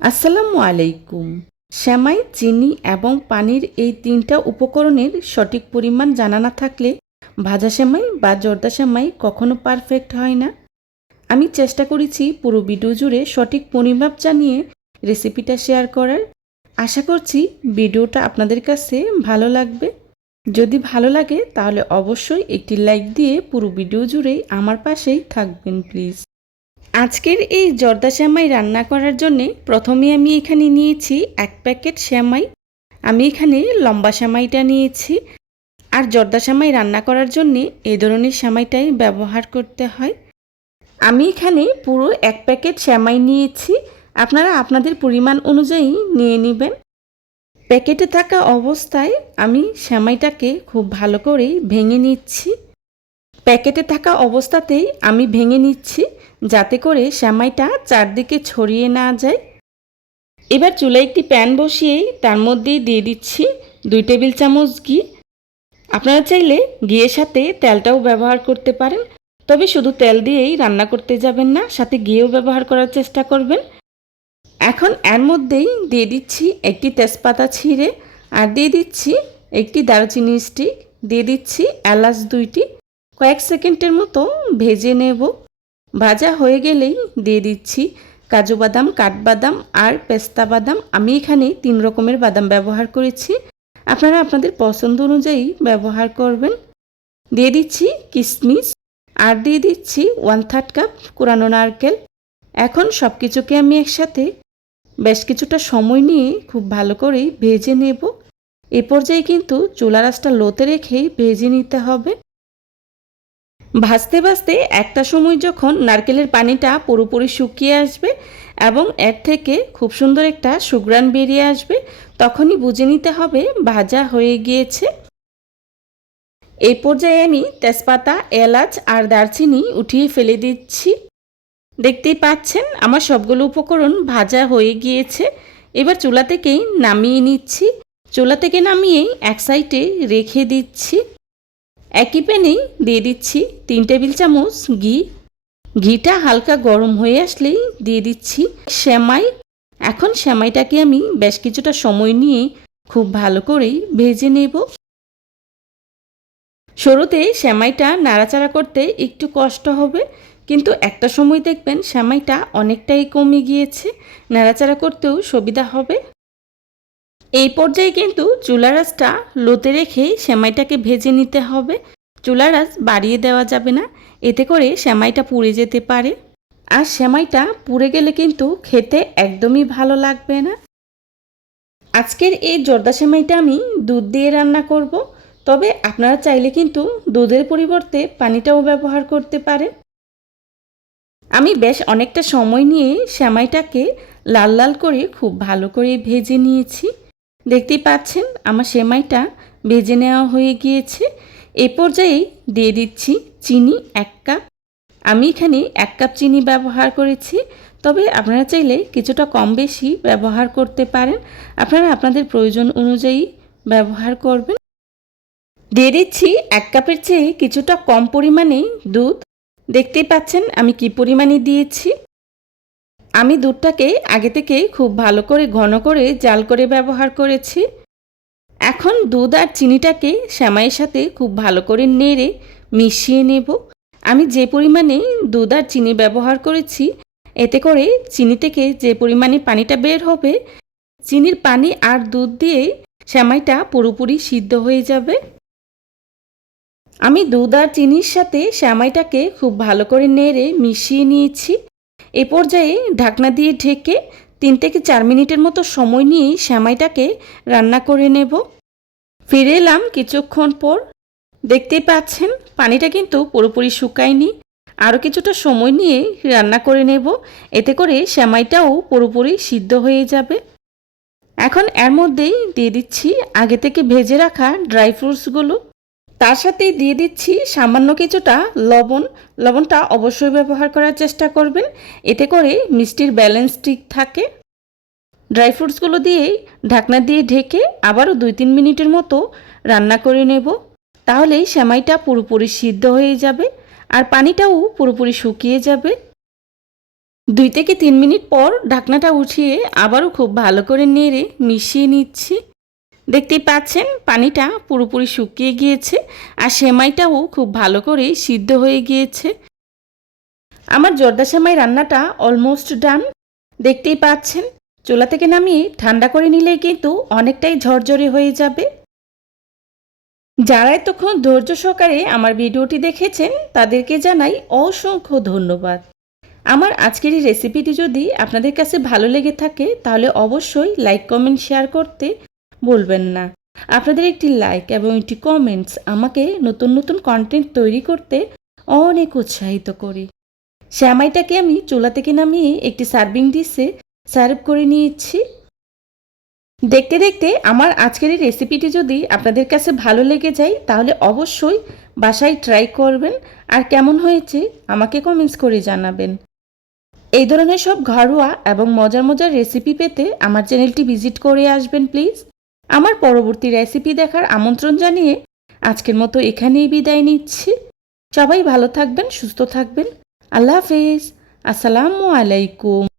আসসালামু আলাইকুম। সেমাই, চিনি এবং পানির এই ৩টা উপকরণের সঠিক পরিমাণ জানা না থাকলে ভাজা সেমাই বা জর্দা সেমাই কখনো পারফেক্ট হয় না। আমি চেষ্টা করেছি পুরো ভিডিও জুড়ে সঠিক পরিমাপ জানিয়ে রেসিপিটা শেয়ার করার। আশা করছি ভিডিওটা আপনাদের কাছে ভালো লাগবে। যদি ভালো লাগে তাহলে অবশ্যই একটি লাইক দিয়ে পুরো ভিডিও জুড়েই আমার পাশেই থাকবেন প্লিজ। আজকের এই জর্দা সেমাই রান্না করার জন্যে প্রথমে আমি এখানে নিয়েছি ১ প্যাকেট সেমাই। আমি এখানে লম্বা সেমাইটা নিয়েছি। আর জর্দা সেমাই রান্না করার জন্যে এই ধরনের সেমাইটাই ব্যবহার করতে হয়। আমি এখানে পুরো ১ প্যাকেট সেমাই নিয়েছি। আপনারা আপনাদের পরিমাণ অনুযায়ী নিয়ে নেবেন। প্যাকেটে থাকা অবস্থায় আমি সেমাইটাকে খুব ভালো করে ভেঙে নিচ্ছি। প্যাকেটে থাকা অবস্থাতেই আমি ভেঙে নিচ্ছি, যাতে করে সেমাইটা চারদিকে ছড়িয়ে না যায়। এবার চুলায় একটি প্যান বসিয়েই তার মধ্যে দিয়ে দিচ্ছি ২ টেবিল চামচ ঘি। আপনারা চাইলে ঘিয়ের সাথে তেলটাও ব্যবহার করতে পারেন, তবে শুধু তেল দিয়েই রান্না করতে যাবেন না, সাথে ঘিও ব্যবহার করার চেষ্টা করবেন। এখন এর মধ্যেই দিয়ে দিচ্ছি একটি তেজপাতা ছিঁড়ে, আর দিয়ে দিচ্ছি একটি দারুচিনি স্টিক, দিয়ে দিচ্ছি এলাচ ২টি। কয়েক সেকেন্ডের মতো ভেজে নেব। ভাজা হয়ে গেলেই দিয়ে দিচ্ছি কাজু বাদাম, কাঠবাদাম আর পেস্তা বাদাম। আমি এখানে ৩ রকমের বাদাম ব্যবহার করেছি, আপনারা আপনাদের পছন্দ অনুযায়ী ব্যবহার করবেন। দিয়ে দিচ্ছি কিশমিশ, আর দিয়ে দিচ্ছি 1/3 কাপ কোরানো নারকেল। এখন সব কিছুকে আমি একসাথে বেশ কিছুটা সময় নিয়ে খুব ভালো করেই ভেজে নেব। এ পর্যায়ে কিন্তু চুলার আঁচটা লোতে রেখেই ভেজে নিতে হবে। ভাজতে ভাজতে একটা সময় যখন নারকেলের পানিটা পুরোপুরি শুকিয়ে আসবে এবং এর থেকে খুব সুন্দর একটা সুঘ্রাণ বেরিয়ে আসবে, তখনই বুঝে নিতে হবে ভাজা হয়ে গিয়েছে। এই পর্যায়ে আমি তেজপাতা, এলাচ আর দারচিনি উঠিয়ে ফেলে দিচ্ছি। দেখতেই পাচ্ছেন আমার সবগুলো উপকরণ ভাজা হয়ে গিয়েছে। এবার চুলা থেকেই নামিয়ে নিচ্ছি। চুলা থেকে নামিয়েই এক সাইডে রেখে দিচ্ছি। একই প্যানেই দিয়ে দিচ্ছি ৩ টেবিল চামচ ঘি। ঘিটা হালকা গরম হয়ে আসলেই দিয়ে দিচ্ছি সেমাই। এখন সেমাইটাকে আমি বেশ কিছুটা সময় নিয়ে খুব ভালো করেই ভেজে নেব। শুরুতে সেমাইটা নাড়াচাড়া করতে একটু কষ্ট হবে, কিন্তু একটা সময় দেখবেন সেমাইটা অনেকটাই কমে গিয়েছে, নাড়াচাড়া করতেও সুবিধা হবে। এই পর্যায়ে কিন্তু চুলার আঁচটা লোতে রেখে সেমাইটাকে ভেজে নিতে হবে। চুলার আঁচ বাড়িয়ে দেওয়া যাবে না, এতে করে সেমাইটা পুড়ে যেতে পারে। আর সেমাইটা পুড়ে গেলে কিন্তু খেতে একদমই ভালো লাগবে না। আজকের এই জর্দা সেমাইটা আমি দুধ দিয়ে রান্না করব, তবে আপনারা চাইলে কিন্তু দুধের পরিবর্তে পানিটাও ব্যবহার করতে পারেন। আমি বেশ অনেকটা সময় নিয়ে সেমাইটাকে লাল লাল করে খুব ভালো করে ভেজে নিয়েছি। দেখতেই পাচ্ছেন আমার সেমাইটা ভেজে নেওয়া হয়ে গিয়েছে। এ পর্যায়েই দিয়ে দিচ্ছি চিনি ১ কাপ। আমি এখানে ১ কাপ চিনি ব্যবহার করেছি, তবে আপনারা চাইলে কিছুটা কম বেশি ব্যবহার করতে পারেন। আপনারা আপনাদের প্রয়োজন অনুযায়ী ব্যবহার করবেন। দিয়ে দিচ্ছি ১ কাপের চেয়ে কিছুটা কম পরিমাণে দুধ। দেখতেই পাচ্ছেন আমি কি পরিমাণে দিয়েছি। আমি দুধটাকে আগে থেকে খুব ভালো করে ঘন করে জাল করে ব্যবহার করেছি। এখন দুধ আর চিনিটাকে সেমাইয়ের সাথে খুব ভালো করে নেড়ে মিশিয়ে নেব। আমি যে পরিমাণে দুধ আর চিনি ব্যবহার করেছি, এতে করে চিনি থেকে যে পরিমাণে পানিটা বের হবে, চিনির পানি আর দুধ দিয়ে সেমাইটা পুরোপুরি সিদ্ধ হয়ে যাবে। আমি দুধ আর চিনির সাথে সেমাইটাকে খুব ভালো করে নেড়ে মিশিয়ে নিয়েছি। এ পর্যায়ে ঢাকনা দিয়ে ঢেকে ৩ থেকে ৪ মিনিটের মতো সময় নিয়েই সেমাইটাকে রান্না করে নেব। ফিরে এলাম কিছুক্ষণ পর। দেখতেই পাচ্ছেন পানিটা কিন্তু পুরোপুরি শুকায়নি। আরও কিছুটা সময় নিয়ে রান্না করে নেব, এতে করে সেমাইটাও পুরোপুরি সিদ্ধ হয়ে যাবে। এখন এর মধ্যেই দিয়ে দিচ্ছি আগে থেকে ভেজে রাখা ড্রাই ফ্রুটসগুলো। তার সাথেই দিয়ে দিচ্ছি সামান্য কিছুটা লবণ। লবণটা অবশ্যই ব্যবহার করার চেষ্টা করবেন, এতে করে মিষ্টির ব্যালেন্স ঠিক থাকে। ড্রাই ফ্রুটসগুলো দিয়েই ঢাকনা দিয়ে ঢেকে আবারও ২-৩ মিনিটের মতো রান্না করে নেব। তাহলেই সেমাইটা পুরোপুরি সিদ্ধ হয়ে যাবে আর পানিটাও পুরোপুরি শুকিয়ে যাবে। 2 থেকে 3 মিনিট পর ঢাকনাটা উঠিয়ে আবারও খুব ভালো করে নেড়ে মিশিয়ে নিচ্ছি। দেখতেই পাচ্ছেন পানিটা পুরোপুরি শুকিয়ে গিয়েছে আর সেমাইটাও খুব ভালো করে সিদ্ধ হয়ে গিয়েছে। আমার জর্দা সেমাই রান্নাটা অলমোস্ট ডান। দেখতেই পাচ্ছেন চুলা থেকে নামিয়ে ঠান্ডা করে নিলেই কিন্তু অনেকটাই ঝরঝরে হয়ে যাবে। যারা এতক্ষণ ধৈর্য সহকারে আমার ভিডিওটি দেখেছেন তাদেরকে জানাই অসংখ্য ধন্যবাদ। আমার আজকের এই রেসিপিটি যদি আপনাদের কাছে ভালো লেগে থাকে তাহলে অবশ্যই লাইক কমেন্ট শেয়ার করতে ভুলবেন না। আপনাদের একটি লাইক এবং একটি কমেন্টস আমাকে নতুন নতুন কন্টেন্ট তৈরি করতে অনেক উৎসাহিত করে। সেমাইটাকে আমি চুলা থেকে নামিয়ে একটি সার্ভিং ডিশে সার্ভ করে নিয়েছি। দেখতে দেখতে আমার আজকের এই রেসিপিটি যদি আপনাদের কাছে ভালো লেগে যায় তাহলে অবশ্যই বাসায় ট্রাই করবেন আর কেমন হয়েছে আমাকে কমেন্টস করে জানাবেন। এই ধরনের সব ঘরোয়া এবং মজার মজার রেসিপি পেতে আমার চ্যানেলটি ভিজিট করে আসবেন প্লিজ। আমার পরবর্তী রেসিপি দেখার আমন্ত্রণ জানিয়ে আজকের মতো এখানেই বিদায় নিচ্ছি। সবাই ভালো থাকবেন, সুস্থ থাকবেন। আল্লাহ হাফেজ। আসসালামু আলাইকুম।